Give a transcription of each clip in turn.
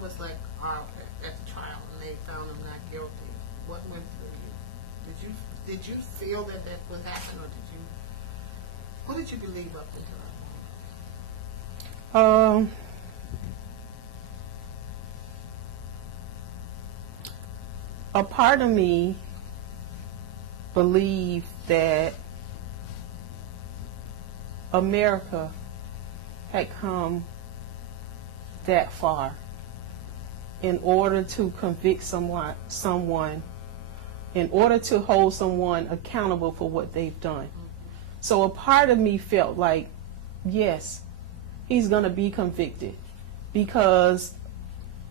was like at the trial and they found him not guilty? What went through you? Did you feel that would happen, or what did you believe up until that moment? A part of me believed that America had come that far in order to convict someone, in order to hold someone accountable for what they've done. So a part of me felt like, yes, he's going to be convicted because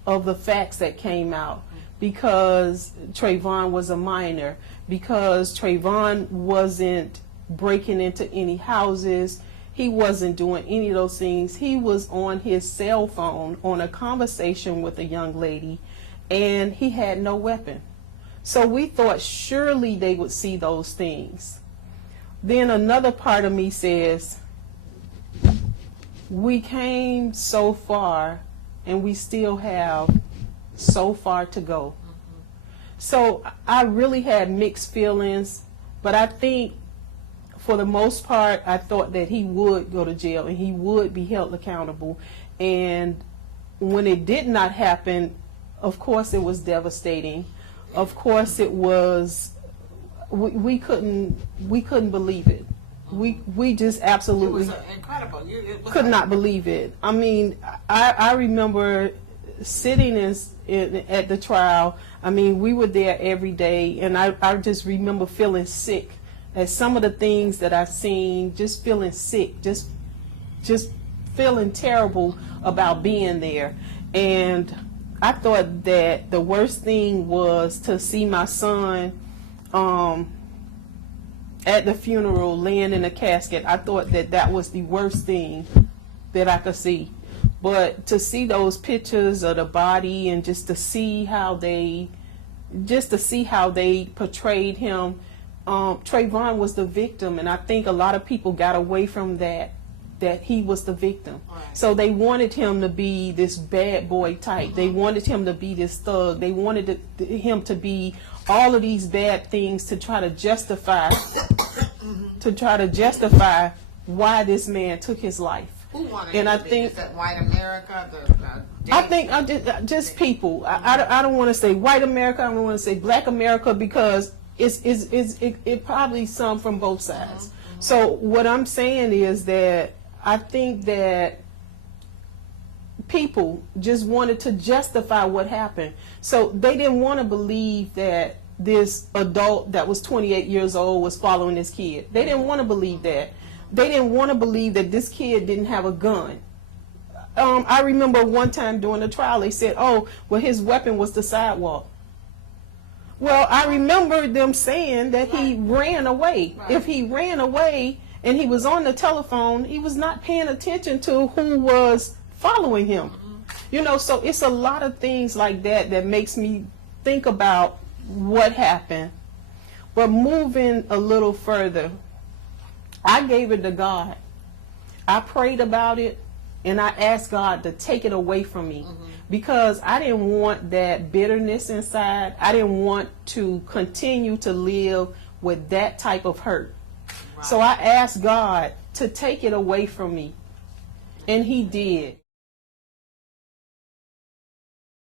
of the facts that came out, because Trayvon was a minor, because Trayvon wasn't breaking into any houses, he wasn't doing any of those things. He was on his cell phone on a conversation with a young lady, and he had no weapon. So we thought surely they would see those things. Then another part of me says, we came so far and we still have so far to go. So I really had mixed feelings, but I think for the most part, I thought that he would go to jail and he would be held accountable. And when it did not happen, of course it was devastating. Of course it was, we couldn't believe it. We just absolutely it was incredible. Could not believe it. I mean, I remember sitting at the trial. I mean, we were there every day, and I just remember feeling sick at some of the things that I've seen, just feeling sick, just feeling terrible about being there. And I thought that the worst thing was to see my son at the funeral laying in a casket. I thought that was the worst thing that I could see. But to see those pictures of the body and just to see how they portrayed him, Trayvon was the victim, and I think a lot of people got away from that he was the victim. Right. So they wanted him to be this bad boy type. They wanted him to be this thug. They wanted him to be all of these bad things to try to justify why this man took his life. Who wanted and it I to be? think Is that white America? I think just people. I don't want to say white America. I don't want to say black America, because it probably some from both sides. So what I'm saying is that I think that people just wanted to justify what happened. So they didn't want to believe that this adult that was 28 years old was following this kid. They didn't want to believe that. They didn't want to believe that this kid didn't have a gun. I remember one time during the trial, they said, oh, well, his weapon was the sidewalk. Well, I remember them saying that he ran away. Right. If he ran away and he was on the telephone, he was not paying attention to who was following him. You know, so it's a lot of things like that makes me think about what happened. But moving a little further, I gave it to God. I prayed about it, and I asked God to take it away from me, because I didn't want that bitterness inside. I didn't want to continue to live with that type of hurt. Right. So I asked God to take it away from me, and he did.